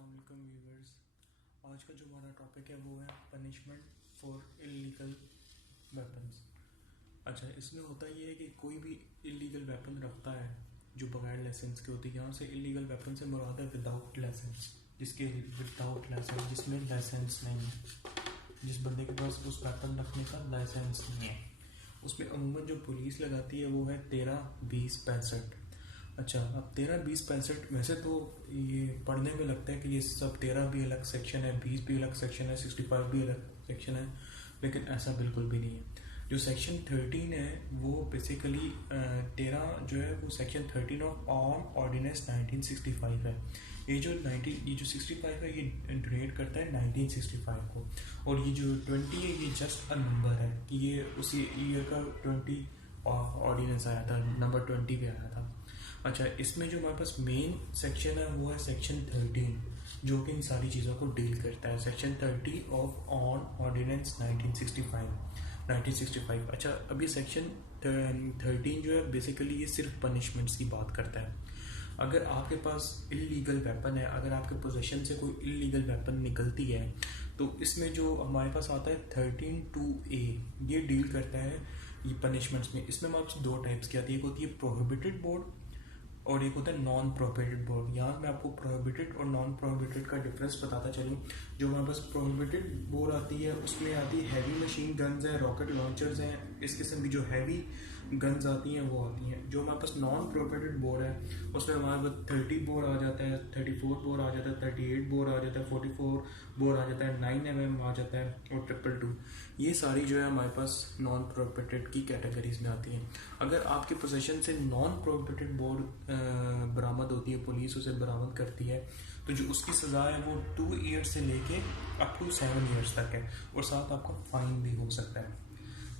अस्सलाम वालेकुम व्यूवर्स। आज का जो हमारा टॉपिक है वो है पनिशमेंट फॉर इलीगल वेपन्स। अच्छा, इसमें होता ये है कि कोई भी इलीगल वेपन रखता है जो बगैर लाइसेंस के होती है। यहाँ से इलीगल वेपन से मुराद है विदाउट लाइसेंस, जिसमें लाइसेंस नहीं है, जिस बंदे के पास उस वेपन रखने का लाइसेंस नहीं है। उसमें अमूमन जो पुलिस लगाती है वो है 13, 20, 65। अच्छा, अब 13, 20, 65 वैसे तो ये पढ़ने में लगता है कि ये सब 13 भी अलग सेक्शन है, 20 भी अलग सेक्शन है, 65 भी अलग सेक्शन है, लेकिन ऐसा बिल्कुल भी नहीं है। जो सेक्शन 13 है वो बेसिकली 13 जो है वो सेक्शन 13 ऑफ आर्म ऑर्डिनेंस 1965 है। ये जो 65 है ये डोनेट करता है 1965 को, और ये जो 20 है ये जस्ट अ नंबर है कि ये उसी ईयर का 20 ऑर्डिनेंस आया था, नंबर 20 पे आया था। अच्छा, इसमें जो हमारे पास मेन सेक्शन है वो है सेक्शन 13, जो कि इन सारी चीज़ों को डील करता है। Section 30 of on ordinance 1965। अच्छा, अभी सेक्शन 13 जो है बेसिकली ये सिर्फ पनिशमेंट्स की बात करता है। अगर आपके पास इलीगल वेपन है, अगर आपके पोजीशन से कोई इलीगल वेपन निकलती है, तो इसमें जो हमारे पास आता है 13(2)(a, ये डील करता है ये पनिशमेंट्स में। इसमें हमारे पास दो टाइप्स की आती है, एक होती है प्रोहिबिटेड बोर्ड और एक होता है नॉन प्रोहिबिटेड बोर्ड। यहाँ मैं आपको प्रोहिबिटेड और नॉन प्रोहिबिटेड का डिफरेंस बताता चलूँ। जो हमारे पास प्रोहिबिटेड बोर्ड आती है उसमें आती है हैवी मशीन गन्स हैं, रॉकेट लॉन्चर्स हैं, इस किस्म की जो हैवी गन्स आती हैं वो आती हैं। जो हमारे पास नॉन प्रोहिबिटेड बोर्ड है उसमें हमारे पास 30 बोर आ जाता है, 34 बोर आ जाता है, 38 बोर आ जाता है, 44 बोर आ जाता है, 9mm आ जाता है और 222। ये सारी जो है हमारे पास नॉन प्रोहिबिटेड की कैटेगरीज में आती हैं। अगर आपके पोजीशन से नॉन प्रोहिबिटेड बोर्ड बरामद होती है, पुलिस उसे बरामद करती है, तो जो उसकी सज़ा है वो 2 ईयर्स से लेके अप टू 7 ईयर्स तक है, और साथ आपका फाइन भी हो सकता है।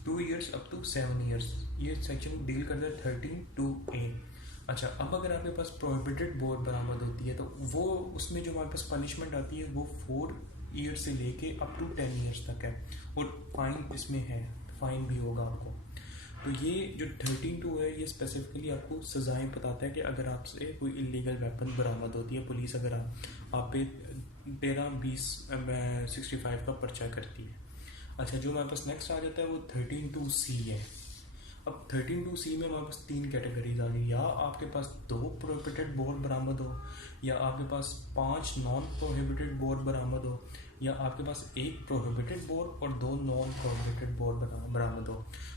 2 ईयर्स अप टू 7 ईयर्स, ये सेक्शन डील करता है 13(2)(a। अच्छा, अब अगर आपके पास प्रोहिबिटेड बोर्ड बरामद होती है तो वो उसमें जो हमारे पास पनिशमेंट आती है वो 4 ईयर्स से लेके अप टू 10 ईयर्स तक है, और फाइन इसमें है, फाइन भी होगा आपको। तो ये जो 13(2) है ये स्पेसिफिकली आपको सज़ाएं बताता है कि अगर आपसे कोई इलीगल वेपन बरामद होती है, पुलिस अगर आप पे 13, 20, 65 का पर्चा करती है। अच्छा, जो हमारे पास नेक्स्ट आ जाता है वो 13(2)(c है। अब 13(2)(c में हमारे पास 3 कैटेगरीज आ गई। या आपके पास 2 प्रोहिबिटेड बोर्ड बरामद हो, या आपके पास 5 नॉन प्रोहिबिटेड बोर्ड बरामद हो, या आपके पास 1 प्रोहिबिटेड बोर्ड और 2 नॉन प्रोहिबिटेड बोर्ड बरामद हो।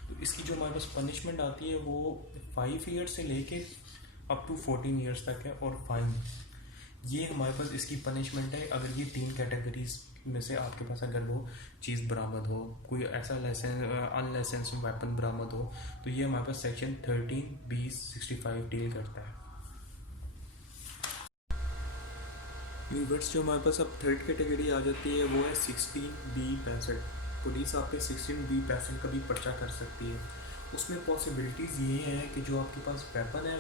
तो इसकी जो हमारे पास पनिशमेंट आती है वो 5 ईयर्स से लेके अप टू 14 ईयर्स तक है, और फाइन। ये हमारे पास इसकी पनिशमेंट है अगर ये 3 कैटेगरीज में से आपके पास अगर वो चीज़ बरामद हो, कोई ऐसा अनलाइसेंस वेपन बरामद हो, तो ये हमारे पास सेक्शन 13, 20, 65 डील करता है। व्यूवर्स, जो हमारे पास अब थर्ड कैटेगरी आ जाती है वो है 16(b)(65। पुलिस आप पे 16(b)(65 का भी पर्चा कर सकती है। उसमें पॉसिबिलिटीज़ ये हैं कि जो आपके पास वेपन है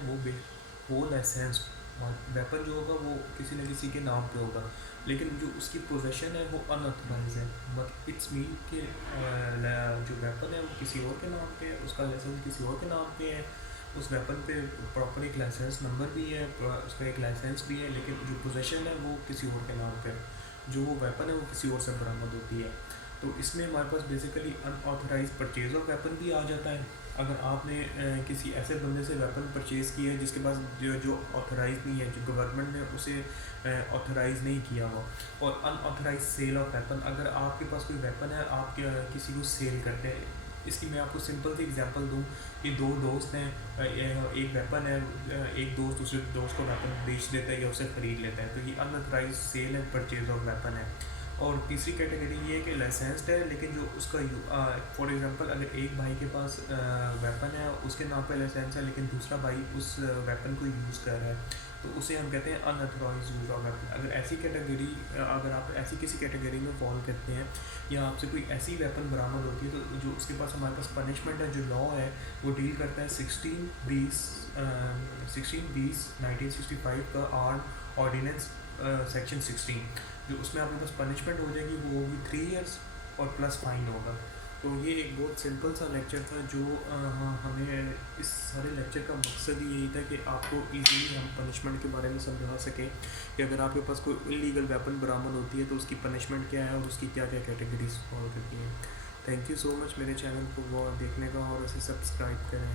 वो लाइसेंस वेपन जो होगा वो किसी न किसी के नाम पे होगा, लेकिन जो उसकी पोजेशन है वो अनऑथराइज है। मतलब इट्स मीन कि जो वेपन है वो किसी और के नाम पे है, उसका लाइसेंस किसी और के नाम पे है, उस वेपन पे प्रॉपर एक लाइसेंस नंबर भी है, उसका एक लाइसेंस भी है, लेकिन जो पोजेशन है वो किसी और के नाम पे है, जो वो वेपन है वो किसी और से बरामद होती है। तो इसमें हमारे पास basically unauthorise purchase of weapon भी आ जाता है। अगर आपने किसी ऐसे बंदे से वेपन परचेज़ किया है जिसके पास जो ऑथराइज नहीं है, जो गवर्नमेंट ने उसे ऑथराइज नहीं किया हो, और अनऑथराइज सेल ऑफ वेपन, अगर आपके पास कोई वेपन है आप किसी को सेल करते हैं। इसकी मैं आपको सिंपल सी एग्जांपल दूं कि 2 दोस्त हैं, एक वेपन है, एक दोस्त दूसरे दोस्त को वेपन बेच देता है या उसे ख़रीद लेता है, तो ये unauthorised sale and purchase of weapon है। और तीसरी कैटेगरी ये है कि लाइसेंस्ड है, लेकिन जो उसका फॉर एग्जांपल अगर एक भाई के पास वेपन है, उसके नाम पे लाइसेंस है, लेकिन दूसरा भाई उस वेपन को यूज़ कर रहा है, तो उसे हम कहते हैं अनऑथराइज यूज़ ऑफ वेपन। अगर आप ऐसी किसी कैटेगरी में फॉल करते हैं, या आपसे कोई ऐसी वेपन बरामद होती है, तो जो उसके पास हमारे पास पनिशमेंट है, जो लॉ है वो डील करता है 16(20) 1965 का आर्म ऑर्डिनेंस सेक्शन 16, जो उसमें आपके पास पनिशमेंट हो जाएगी वो होगी 3 ईयर्स और प्लस फाइन होगा। तो ये एक बहुत सिंपल सा लेक्चर था जो हाँ, हमें इस सारे लेक्चर का मकसद ही यही था कि आपको इजीली हम पनिशमेंट के बारे में समझा सकें कि अगर आपके पास कोई इलीगल वेपन बरामद होती है तो उसकी पनिशमेंट क्या है और उसकी क्या क्या कैटेगरीज फॉलो करती हैं। थैंक यू सो मच मेरे चैनल को वो देखने का, और इसे सब्सक्राइब करें,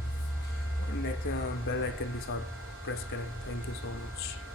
नेक्स्ट बेल आइकन के साथ प्रेस करें। Thank you so much.